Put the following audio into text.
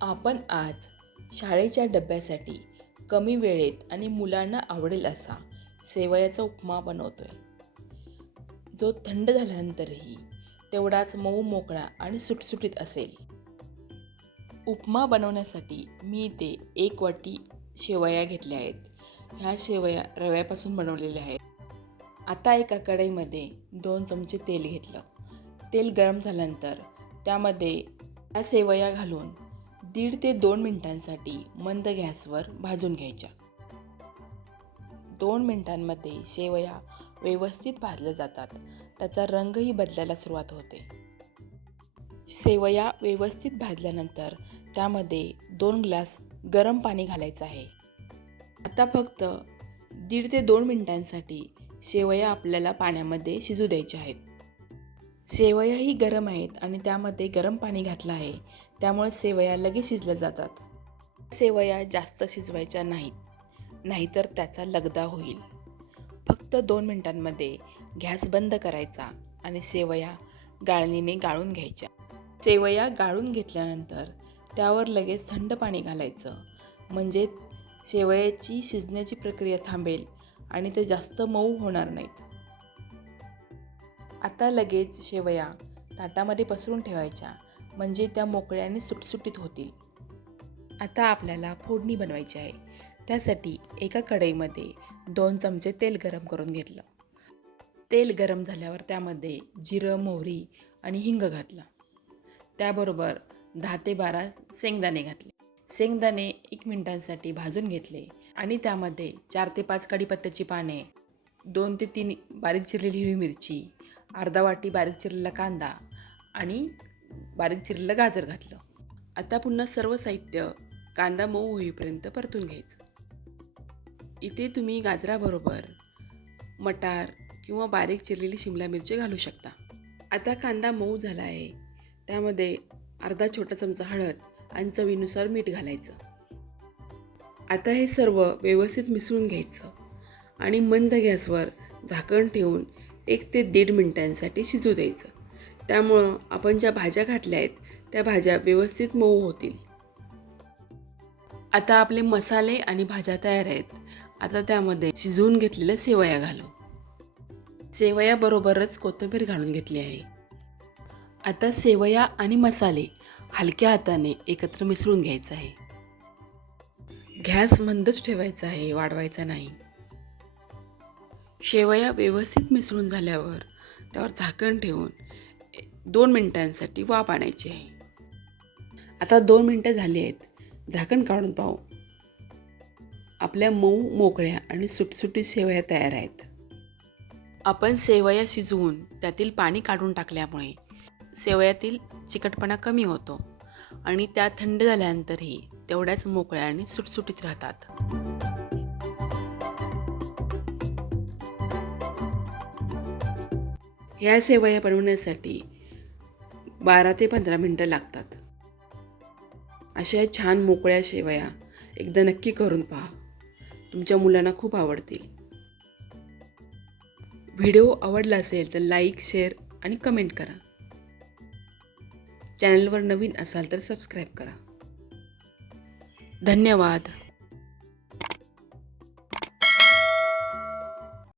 आपण आज शाळेच्या डब्यासाठी कमी वेळेत आणि मुलांना आवडेल असा सेवयाचा उपमा बनवतोय. जो थंड झाल्यानंतरही तेवढाच मऊ मोकळा आणि सुटसुटीत असेल. उपमा बनवण्यासाठी मी इथे एक वाटी शेवया घेतल्या आहेत. ह्या शेवया रव्यापासून बनवलेल्या आहेत. आता एका कढईमध्ये दोन चमचे तेल घेतलं. तेल गरम झाल्यानंतर त्यामध्ये त्या सेवया घालून दीड ते दोन मिनटांसाठी मंद गॅसवर भाजून घ्यायच्या. दोन मिनटांमध्ये शेवया व्यवस्थित भाजल्या जातात. त्याचा रंगही बदलायला सुरुवात होते. शेवया व्यवस्थित भाजल्यानंतर त्यामध्ये दोन ग्लास गरम पाणी घालायचं आहे. आता फक्त दीड ते दोन मिनटांसाठी शेवया आपल्याला पाण्यामध्ये शिजू द्यायच्या आहेत. सेवयाही गरम आहेत आणि त्यामध्ये गरम पाणी घातलं आहे. त्यामुळे सेवया लगेच शिजल्या जातात. सेवया जास्त शिजवायच्या नाहीत. नाहीतर त्याचा लगदा होईल. फक्त दोन मिनिटांमध्ये गॅस बंद करायचा आणि सेवया गाळणीने गाळून घ्यायच्या. सेवया गाळून घेतल्यानंतर त्यावर लगेच थंड पाणी घालायचं. म्हणजे शेवयाची शिजण्याची प्रक्रिया थांबेल आणि ते जास्त मऊ होणार नाहीत. आता लगेच शेवया ताटामध्ये पसरून ठेवायच्या म्हणजे त्या मोकळ्याने सुटसुटीत होतील. आता आपल्याला फोडणी बनवायची आहे. त्यासाठी एका कढईमध्ये दोन चमचे तेल गरम करून घेतलं. तेल गरम झाल्यावर त्यामध्ये जिरं मोहरी आणि हिंग घातलं. त्याबरोबर दहा ते बारा शेंगदाणे घातले. शेंगदाणे एक मिनिटांसाठी भाजून घेतले आणि त्यामध्ये चार ते पाच कढीपत्त्याची पाने दोन ते तीन बारीक चिरलेली हिरवी मिरची अर्धा वाटी बारीक चिरलेला कांदा आणि बारीक चिरलेलं गाजर घातलं. आता पुन्हा सर्व साहित्य कांदा मऊ होईपर्यंत परतून घ्यायचं. इथे तुम्ही गाजराबरोबर मटार किंवा बारीक चिरलेली शिमला मिरची घालू शकता. आता कांदा मऊ झाला आहे त्यामध्ये अर्धा छोटा चमचा हळद आणि चवीनुसार मीठ घालायचं. आता हे सर्व व्यवस्थित मिसळून घ्यायचं आणि मंद गॅसवर झाकण ठेवून एक ते दीड मिनटांसाठी शिजू द्यायचं. त्यामुळं आपण ज्या भाज्या घातल्या आहेत त्या भाज्या व्यवस्थित मऊ होतील. आता आपले मसाले आणि भाज्या तयार आहेत. आता त्यामध्ये शिजवून घेतलेल्या सेवया घालू. सेवयाबरोबरच कोथिंबीर घालून घेतली आहे. आता सेवया आणि मसाले हलक्या हाताने एकत्र मिसळून घ्यायचं आहे. गॅस मंदच ठेवायचा आहे वाढवायचा नाही. शेवया व्यवस्थित मिसळून झाल्यावर त्यावर झाकण ठेवून दोन मिनटांसाठी वाफ आणायची आहे. आता दोन मिनटं झाली आहेत. झाकण काढून पाहू. आपल्या मऊ मोकळ्या आणि सुटसुटीत शेवया तयार आहेत. आपण शेवया शिजवून त्यातील पाणी काढून टाकल्यामुळे शेवयातील चिकटपणा कमी होतो आणि त्या थंड झाल्यानंतरही तेवढ्याच मोकळ्या आणि सुटसुटीत राहतात. ह्या सेवया बनवण्यासाठी बारा ते पंधरा मिनटं लागतात. अशा छान मोकळ्या शेवया एकदा नक्की करून पहा. तुमच्या मुलांना खूप आवडतील. व्हिडिओ आवडला असेल तर लाईक शेअर आणि कमेंट करा. चॅनलवर नवीन असाल तर सबस्क्राईब करा. धन्यवाद.